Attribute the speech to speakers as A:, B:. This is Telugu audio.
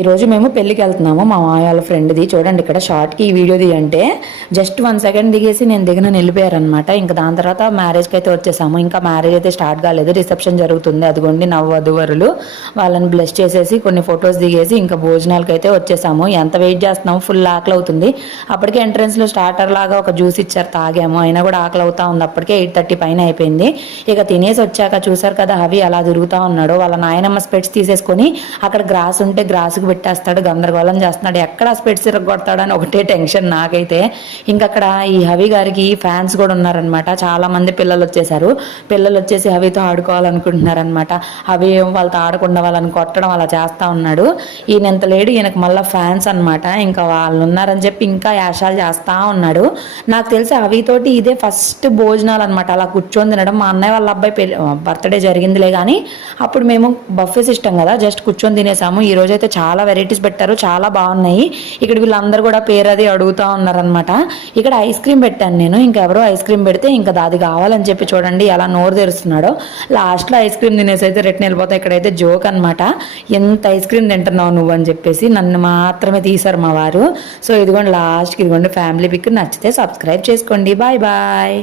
A: ఈరోజు మేము పెళ్ళికి వెళ్తున్నాము. మా మాయ వాళ్ళ ఫ్రెండ్ది. చూడండి ఇక్కడ షార్ట్కి ఈ వీడియో దిగంటే జస్ట్ వన్ సెకండ్ దిగేసి నేను దిగిన వెళ్ళిపోయారనమాట ఇంకా దాని తర్వాత మ్యారేజ్కి అయితే వచ్చేసాము. ఇంకా మ్యారేజ్ అయితే స్టార్ట్ కాలేదు. రిసెప్షన్ జరుగుతుంది. అదిగోండి నవ్వధువరులు వాళ్ళని బ్లెస్ చేసేసి కొన్ని ఫొటోస్ దిగేసి ఇంకా భోజనాలకి అయితే వచ్చేసాము. ఎంత వెయిట్ చేస్తున్నాము ఫుల్ ఆకలి అవుతుంది. అప్పటికే ఎంట్రన్స్లో స్టార్టర్ లాగా ఒక జ్యూస్ ఇచ్చారు. తాగాము. అయినా కూడా ఆకలి అవుతా ఉంది. అప్పటికే ఎయిట్ థర్టీ పైన అయిపోయింది. ఇక తినేసి వచ్చాక చూసారు కదా అవి అలా తిరుగుతూ ఉన్నాడు. వాళ్ళ నాయనమ్మ స్పెట్స్ తీసేసుకొని అక్కడ గ్రాస్ ఉంటే గ్రాస్కి పెట్టేస్తాడు గందరగోళం చేస్తున్నాడు. ఎక్కడ స్పెట్స్ ఇరగొడతాడని ఒకటే టెన్షన్ నాకైతే. ఇంకా అక్కడ ఈ హవి గారికి ఫ్యాన్స్ కూడా ఉన్నారనమాట చాలా మంది పిల్లలు వచ్చేసారు. పిల్లలు వచ్చేసి హవితో ఆడుకోవాలనుకుంటున్నారనమాట హవి వాళ్ళతో ఆడకుండా వాళ్ళని కొట్టడం అలా చేస్తా ఉన్నాడు. ఈయన ఎంత లేడు ఈయనకు మళ్ళీ ఫ్యాన్స్ అన్నమాట. ఇంకా వాళ్ళు ఉన్నారని చెప్పి ఇంకా యాషాలు చేస్తా ఉన్నాడు. నాకు తెలిసి హవితోటి ఇదే ఫస్ట్ భోజనాలు అనమాట అలా కూర్చొని తినడం. మా అన్నయ్య వాళ్ళ అబ్బాయి పెళ్ళి బర్త్డే జరిగిందిలే కానీ అప్పుడు మేము బఫే సిస్టమ్ కదా జస్ట్ కూర్చొని తినేసాము. ఈ రోజైతే చాలా చాలా వెరైటీస్ పెట్టారు చాలా బాగున్నాయి. ఇక్కడ వీళ్ళందరూ కూడా పేరు అది అడుగుతా ఉన్నారనమాట ఇక్కడ ఐస్ క్రీమ్ పెట్టాను నేను ఇంకెవరో ఐస్ క్రీమ్ పెడితే ఇంకా అది కావాలని చెప్పి చూడండి ఎలా నోరు తెరుస్తున్నాడో. లాస్ట్లో ఐస్ క్రీమ్ తినేసి అయితే రిటర్న్ వెళ్ళిపోతా ఇక్కడైతే జోక్ అనమాట ఎంత ఐస్ క్రీమ్ తింటున్నావు నువ్వు అని చెప్పేసి నన్ను మాత్రమే తీశారు మా వారు. సో ఇదిగోండి లాస్ట్కి ఇదిగోండి ఫ్యామిలీ పిక్ నచ్చితే సబ్స్క్రైబ్ చేసుకోండి. Bye bye